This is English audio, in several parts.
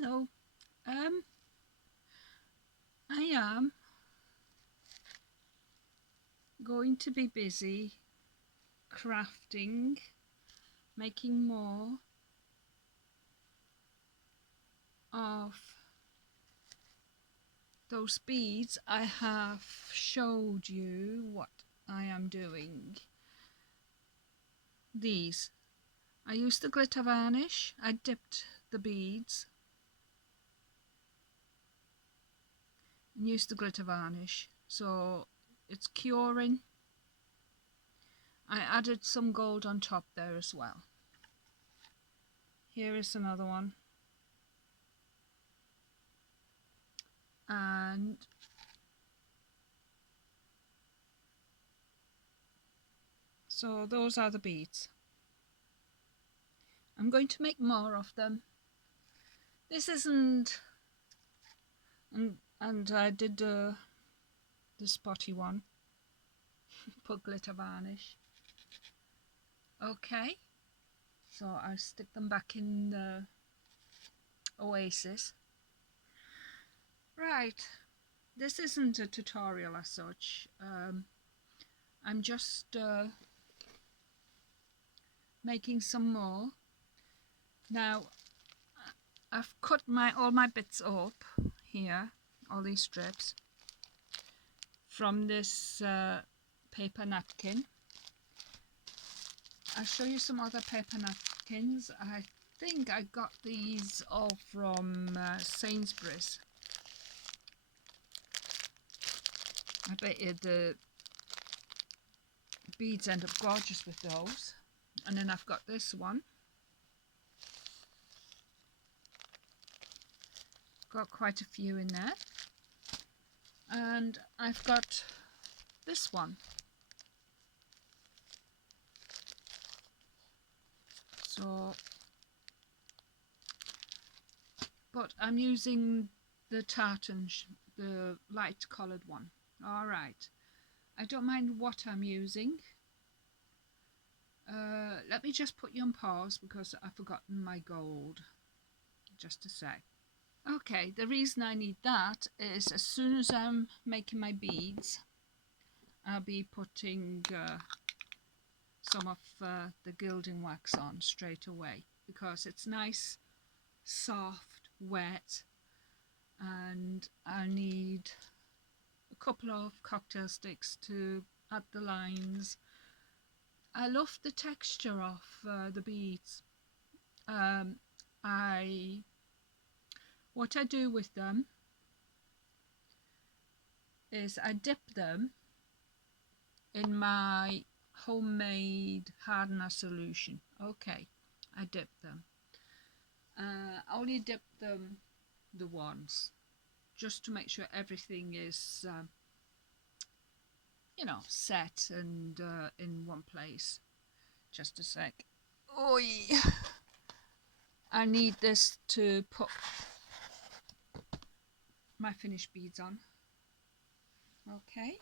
Hello. Um, I am going to be busy crafting, making more of those beads. I have showed you what I am doing. These. I used the glitter varnish. I dipped the beads and used the glitter varnish. So it's curing. I added some gold on top there as well. Here is another one. And so those are the beads. I'm going to make more of them. This isn't, and I did the spotty one, put glitter varnish. Okay, so I stick them back in the Oasis. Right, this isn't a tutorial as such. I'm just making some more. Now, I've cut all my bits up here, all these strips, from this paper napkin. I'll show you some other paper napkins. I think I got these all from Sainsbury's. I bet you the beads end up gorgeous with those. And then I've got this one. Got quite a few in there. And I've got this one. So, but I'm using the tartan, the light coloured one. Alright, I don't mind what I'm using. Let me just put you on pause because I've forgotten my gold. Just a sec. Okay, the reason I need that is as soon as I'm making my beads, I'll be putting some of the gilding wax on straight away because it's nice, soft, wet, and I need a couple of cocktail sticks to add the lines. I love the texture of the beads. What I do with them is I dip them in my homemade hardener solution. Okay, I dip them. I only dip them the once, just to make sure everything is, set and in one place. Just a sec. Oi! I need this to put my finished beads on. Okay.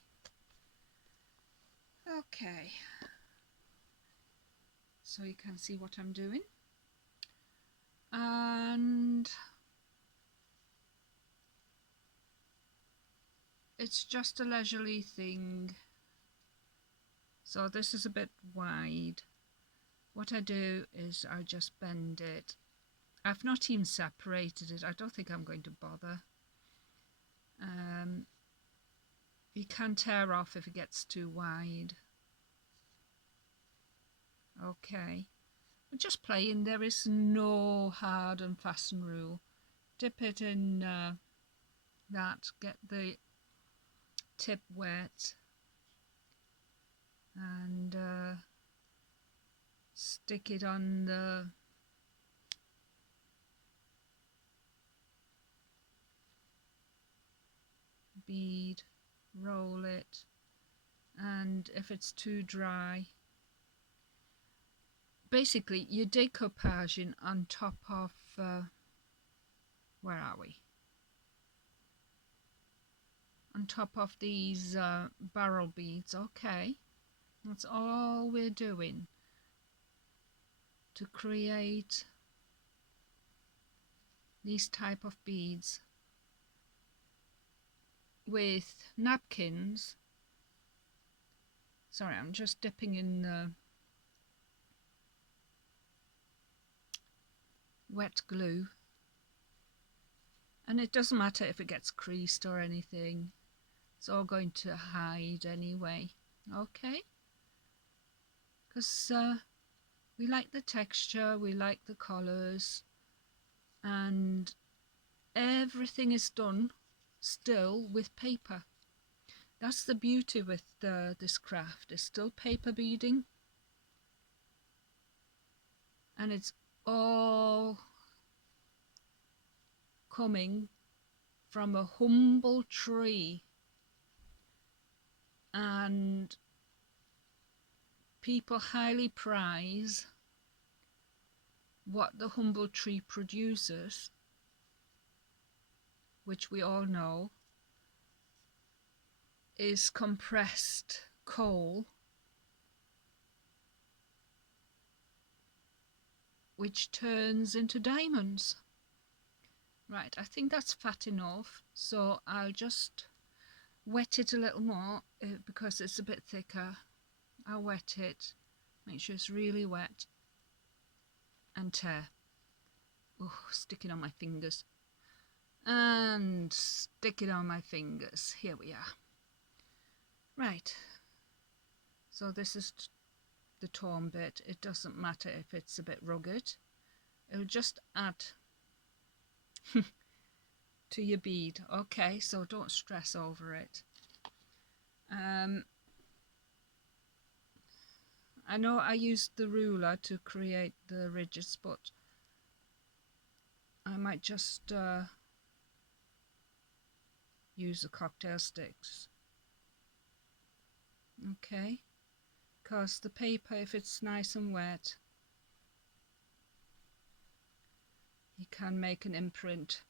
Okay. So you can see what I'm doing. And it's just a leisurely thing. So this is a bit wide. What I do is I just bend it. I've not even separated it. I don't think I'm going to bother. You can tear off if it gets too wide. Okay. We're just playing. There is no hard and fast rule. Dip it in that, get the tip wet, and stick it on the bead, roll it, and if it's too dry, basically you decoupaging on top of where are we? On top of these barrel beads. Okay, that's all we're doing to create these type of beads with napkins. Sorry, I'm just dipping in the wet glue, and it doesn't matter if it gets creased or anything, it's all going to hide anyway. Okay, because we like the texture, we like the colours, and everything is done still with paper. That's the beauty with this craft. It's still paper beading, and it's all coming from a humble tree, and people highly prize what the humble tree produces, which we all know is compressed coal, which turns into diamonds. Right, I think that's fat enough, so I'll just wet it a little more because it's a bit thicker. I'll wet it, make sure it's really wet, and tear. Oh, sticking on my fingers. And stick it on my fingers. Here we are. Right, so this is the torn bit. It doesn't matter if it's a bit rugged. It'll just add to your bead. Okay, so don't stress over it. I know I used the ruler to create the ridges, but I might just use the cocktail sticks. Okay, because the paper, if it's nice and wet, you can make an imprint.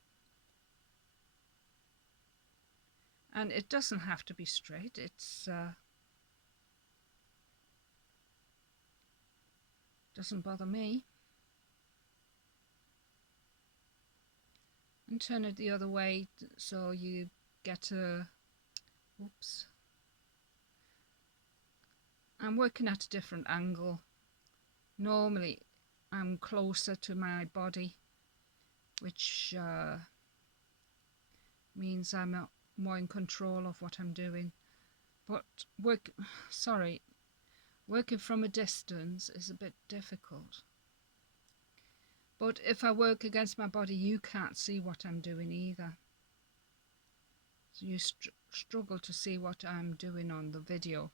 And it doesn't have to be straight, it's doesn't bother me. And turn it the other way so you get a, oops, I'm working at a different angle. Normally I'm closer to my body, which means I'm more in control of what I'm doing. But working from a distance is a bit difficult. But if I work against my body, you can't see what I'm doing either. So you struggle to see what I'm doing on the video.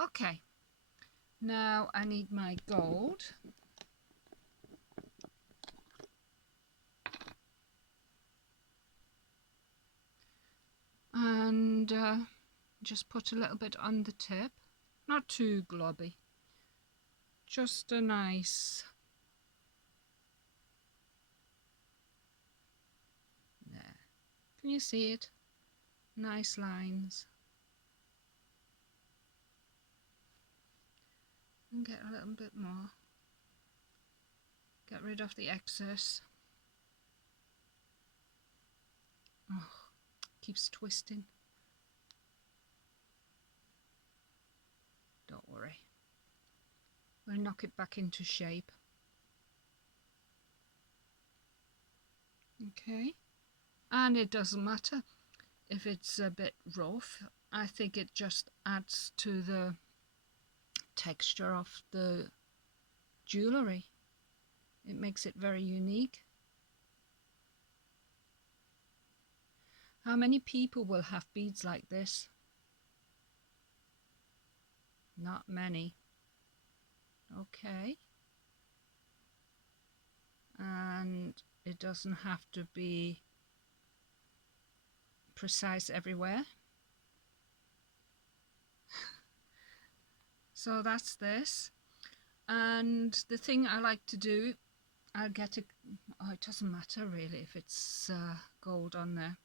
Okay, now I need my gold. And just put a little bit on the tip, not too globby, just a nice, there, can you see it? Nice lines. And get a little bit more, get rid of the excess. Oh, keeps twisting. Don't worry, we'll knock it back into shape. Okay, and it doesn't matter if it's a bit rough. I think it just adds to the texture of the jewellery. It makes it very unique. How many people will have beads like this? Not many. Okay. And it doesn't have to be precise everywhere. So that's this. And the thing I like to do, I'll get a, oh, it doesn't matter really if it's gold on there.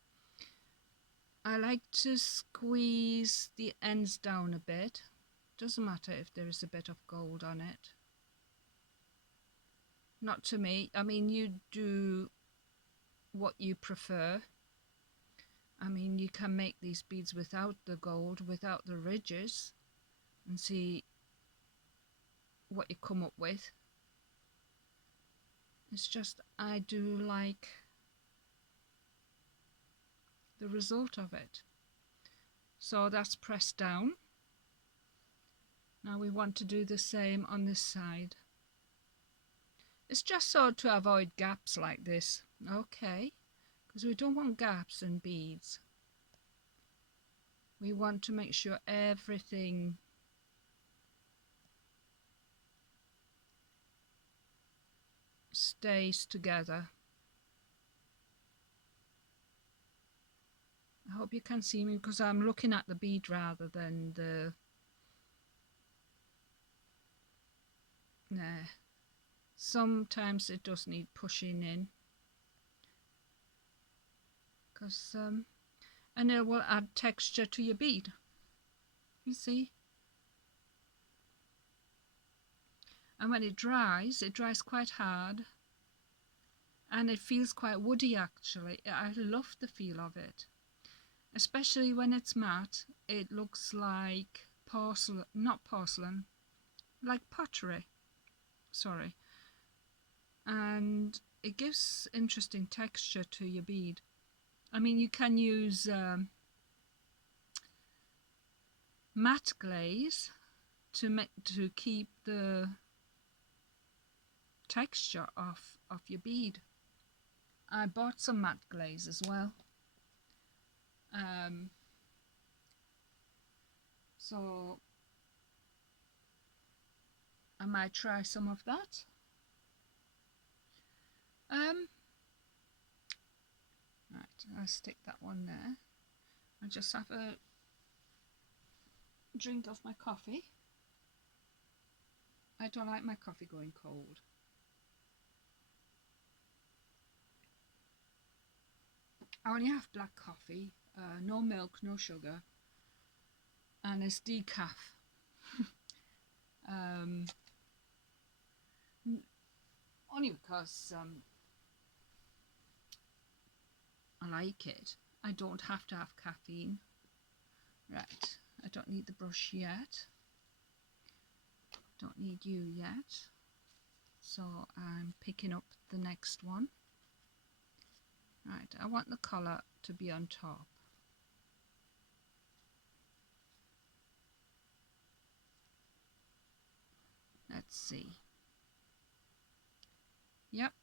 I like to squeeze the ends down a bit. Doesn't matter if there is a bit of gold on it. Not to me. I mean, you do what you prefer. I mean, you can make these beads without the gold, without the ridges, and see what you come up with. It's just, I do like the result of it. So that's pressed down. Now we want to do the same on this side. It's just so to avoid gaps like this, okay, because we don't want gaps in beads. We want to make sure everything stays together. I hope you can see me because I'm looking at the bead rather than the... Nah. Sometimes it does need pushing in, because and it will add texture to your bead. You see? And when it dries quite hard, and it feels quite woody actually. I love the feel of it, especially when it's matte. It looks like porcelain, not porcelain, like pottery, sorry. And it gives interesting texture to your bead. I mean, you can use matte glaze to keep the texture of your bead. I bought some matte glaze as well. So I might try some of that. Right, I'll stick that one there. I'll just have a drink of my coffee. I don't like my coffee going cold. I only have black coffee, no milk, no sugar, and it's decaf. Only because I like it. I don't have to have caffeine. Right, I don't need the brush yet. Don't need you yet. So I'm picking up the next one. Right, I want the colour to be on top. Let's see. Yep.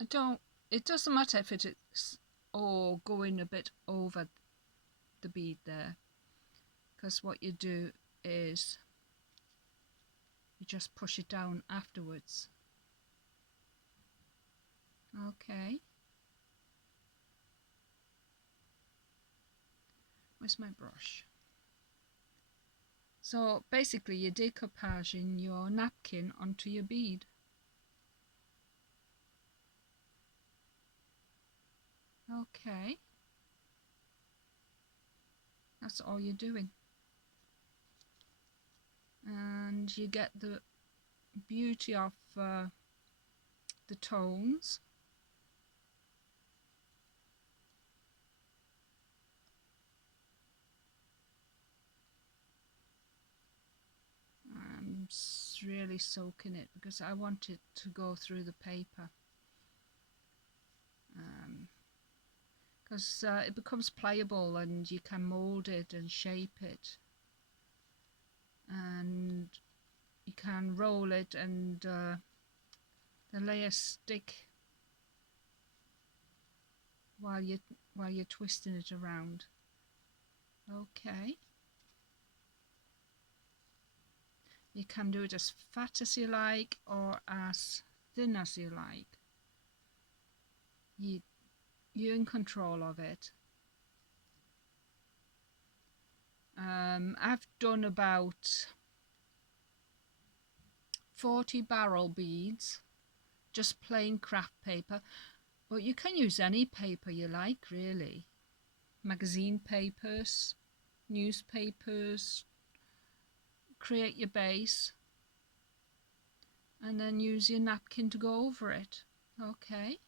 It doesn't matter if it is going a bit over the bead there, because what you do is you just push it down afterwards. Okay. Where's my brush? So basically you're decoupaging your napkin onto your bead. Okay. That's all you're doing. And you get the beauty of the tones. I'm really soaking it because I want it to go through the paper. Because it becomes pliable and you can mould it and shape it. And you can roll it and the layers stick while you're twisting it around. Okay. You can do it as fat as you like or as thin as you like. You're in control of it. I've done about 40 barrel beads, just plain craft paper, but you can use any paper you like really. Magazine papers, newspapers. Create your base and then use your napkin to go over it. Okay.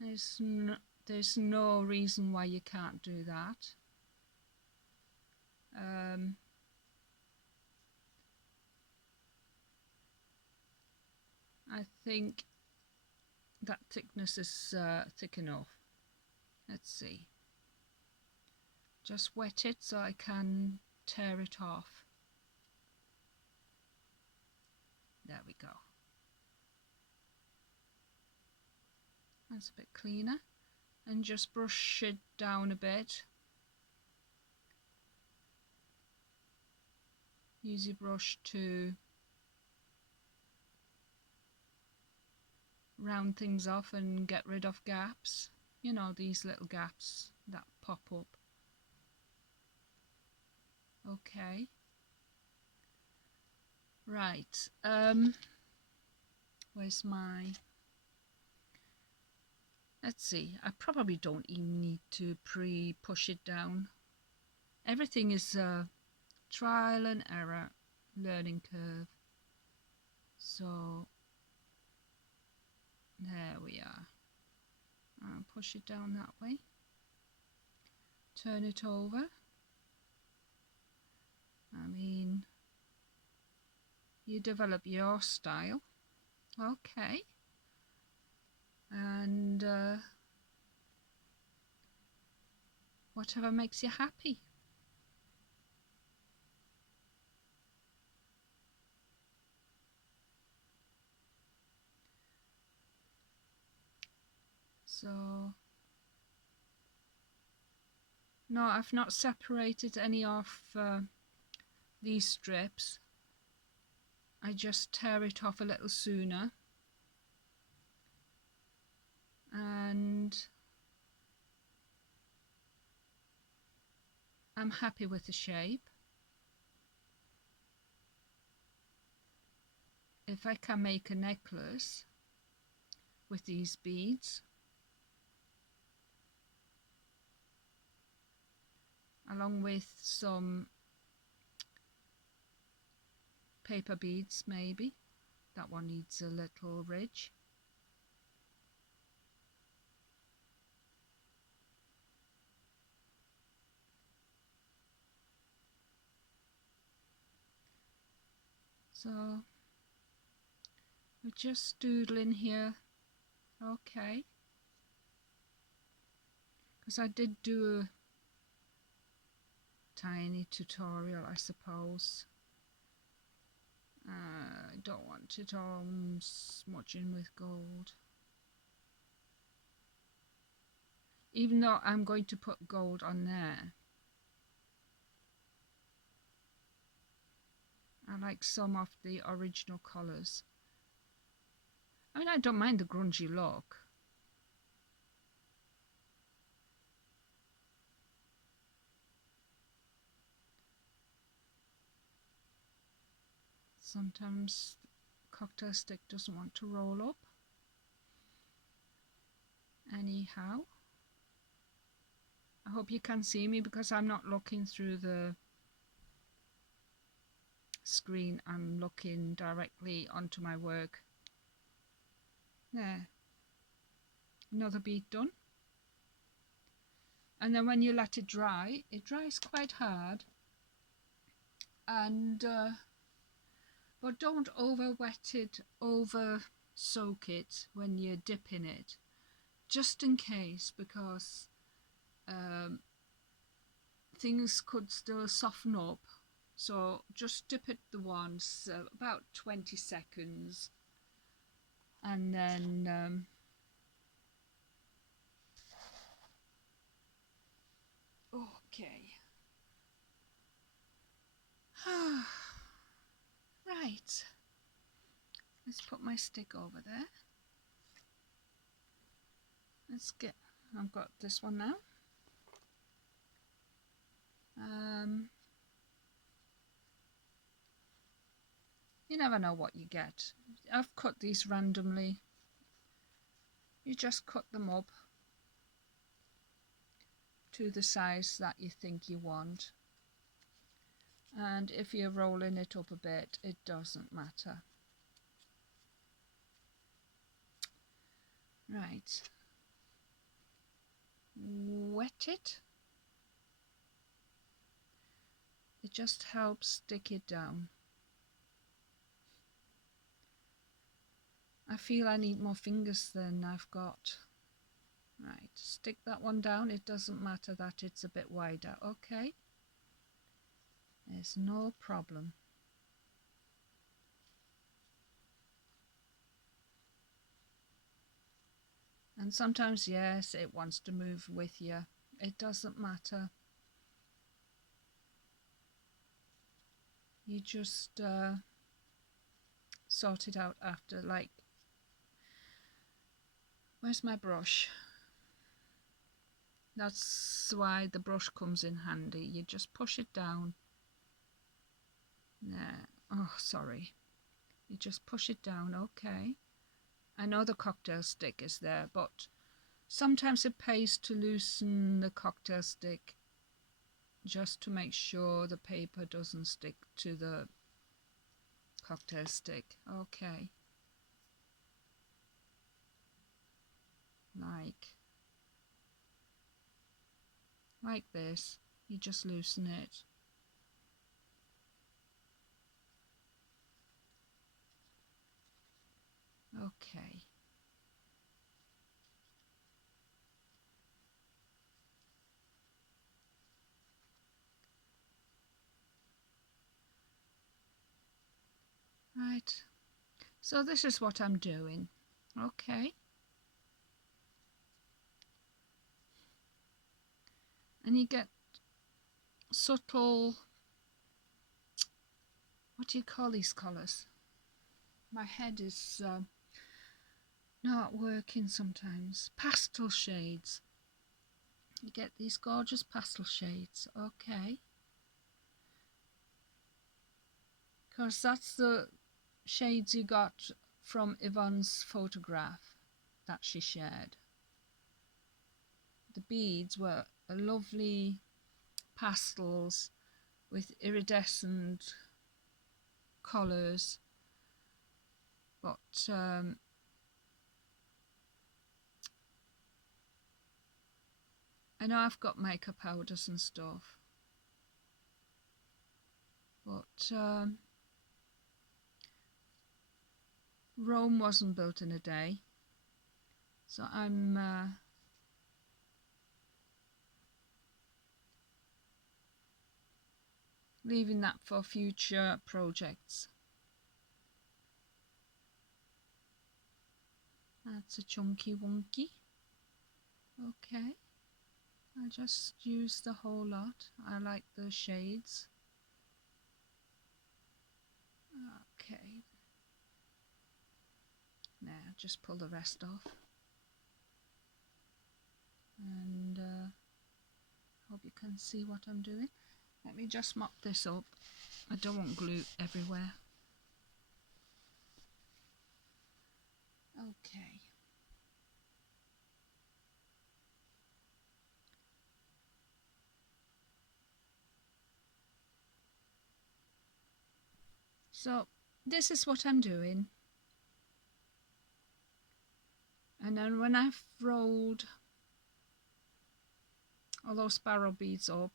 There's no reason why you can't do that. I think that thickness is thick enough. Let's see. Just wet it so I can tear it off. There we go. That's a bit cleaner. And just brush it down a bit. Use your brush to round things off and get rid of gaps. You know, these little gaps that pop up. Okay. Right. Where's my... Let's see. I probably don't even need to pre-push it down. Everything is a trial and error learning curve. So there we are. I'll push it down that way. Turn it over. I mean, you develop your style. Okay. And whatever makes you happy. So, no, I've not separated any of these strips. I just tear it off a little sooner. And I'm happy with the shape. If I can make a necklace with these beads, along with some paper beads maybe, that one needs a little ridge. So we're just doodling here. Okay, because I did do a tiny tutorial, I suppose. I don't want it all smudging with gold, even though I'm going to put gold on there. I like some of the original colours. I mean, I don't mind the grungy look. Sometimes cocktail stick doesn't want to roll up. Anyhow, I hope you can see me because I'm not looking through the screen. I'm looking directly onto my work. There. Another bead done. And then when you let it dries quite hard. And but don't over wet it, over soak it when you're dipping it, just in case, because things could still soften up. So just dip it the once, about 20 seconds, and then okay. Right, let's put my stick over there. I've got this one now. You never know what you get. I've cut these randomly. You just cut them up to the size that you think you want. And if you're rolling it up a bit, it doesn't matter. Right. Wet it. It just helps stick it down. I feel I need more fingers than I've got. Right, stick that one down. It doesn't matter that it's a bit wider. Okay, there's no problem. And sometimes, yes, it wants to move with you. It doesn't matter. You just sort it out after. Like, where's my brush? That's why the brush comes in handy. You just push it down. There. Oh, sorry. You just push it down. Okay. I know the cocktail stick is there, but sometimes it pays to loosen the cocktail stick just to make sure the paper doesn't stick to the cocktail stick. Okay. Like this. You just loosen it. Okay. Right. So this is what I'm doing. Okay. And you get subtle, what do you call these colours? My head is not working sometimes. Pastel shades. You get these gorgeous pastel shades. Okay. Because that's the shades you got from Yvonne's photograph that she shared. The beads were a lovely pastels with iridescent colours, but I know I've got makeup powders and stuff, but Rome wasn't built in a day, so I'm leaving that for future projects. That's a chunky wonky. Okay, I just use the whole lot. I like the shades. Okay, now just pull the rest off, and hope you can see what I'm doing. Let me just mop this up. I don't want glue everywhere. Okay. So this is what I'm doing. And then when I've rolled all those sparrow beads up,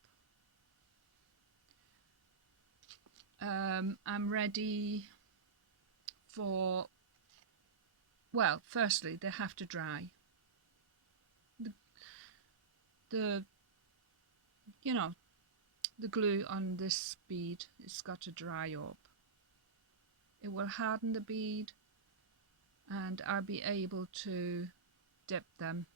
I'm ready for, well, firstly they have to dry. The you know, the glue on this bead, it's got to dry up. It will harden the bead and I'll be able to dip them.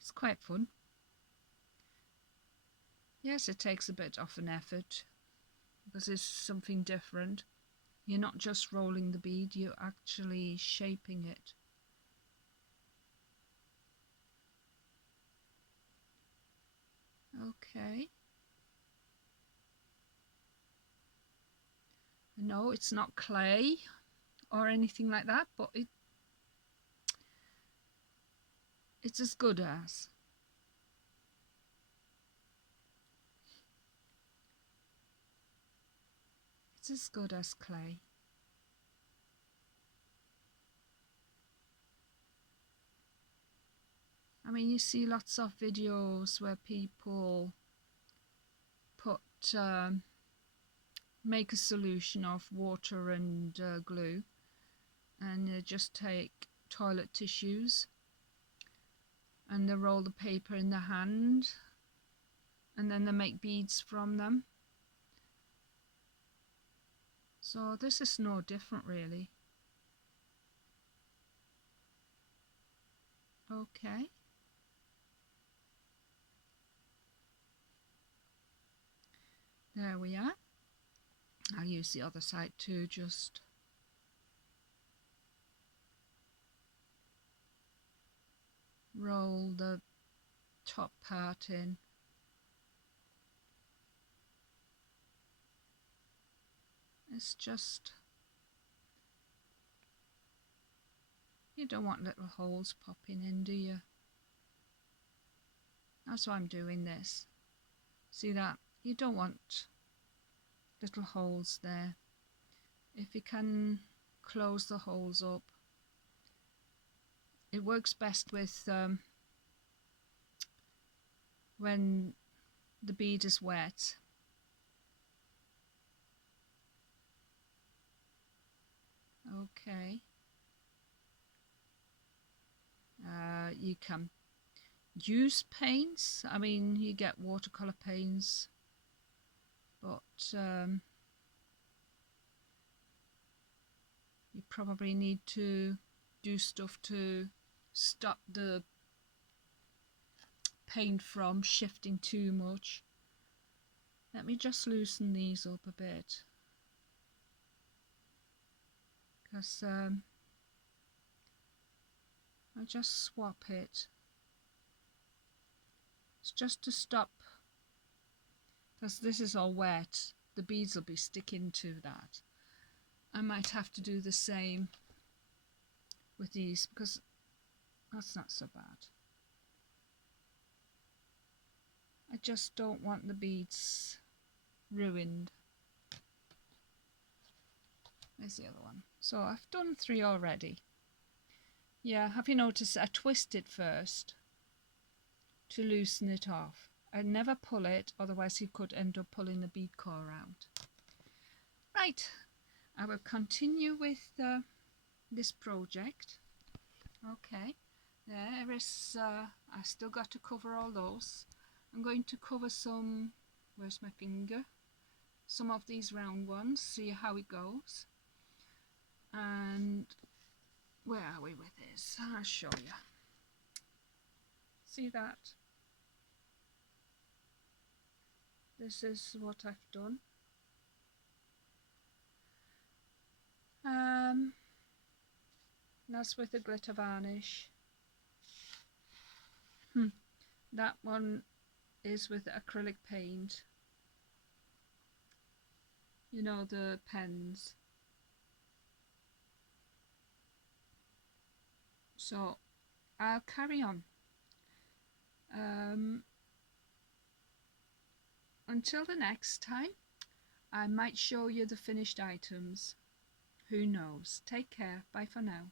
It's quite fun. Yes, it takes a bit of an effort because it's something different. You're not just rolling the bead, you're actually shaping it. Okay. No, it's not clay or anything like that, but it's as good as. just as good as clay. I mean, you see lots of videos where people put make a solution of water and glue, and they just take toilet tissues and they roll the paper in their hand, and then they make beads from them. So this is no different really. Okay. There we are. I'll use the other side too, just roll the top part in. It's just, you don't want little holes popping in, do you? That's why I'm doing this. See that? You don't want little holes there. If you can close the holes up. It works best with when the bead is wet. Okay. You can use paints. I mean, you get watercolor paints, but you probably need to do stuff to stop the paint from shifting too much. Let me just loosen these up a bit, because I'll just swap it. It's just to stop, because this is all wet, the beads will be sticking to that. I might have to do the same with these, because that's not so bad. I just don't want the beads ruined. There's the other one. So I've done 3 already. Yeah, have you noticed I twist it first to loosen it off? I never pull it, otherwise you could end up pulling the bead core out. Right, I will continue with this project. Okay, there is, I still got to cover all those. I'm going to cover some, where's my finger? Some of these round ones, see how it goes. And where are we with this? I'll show you. See that? This is what I've done. That's with a glitter varnish. That one is with acrylic paint. You know, the pens. So I'll carry on. Until the next time, I might show you the finished items. Who knows? Take care. Bye for now.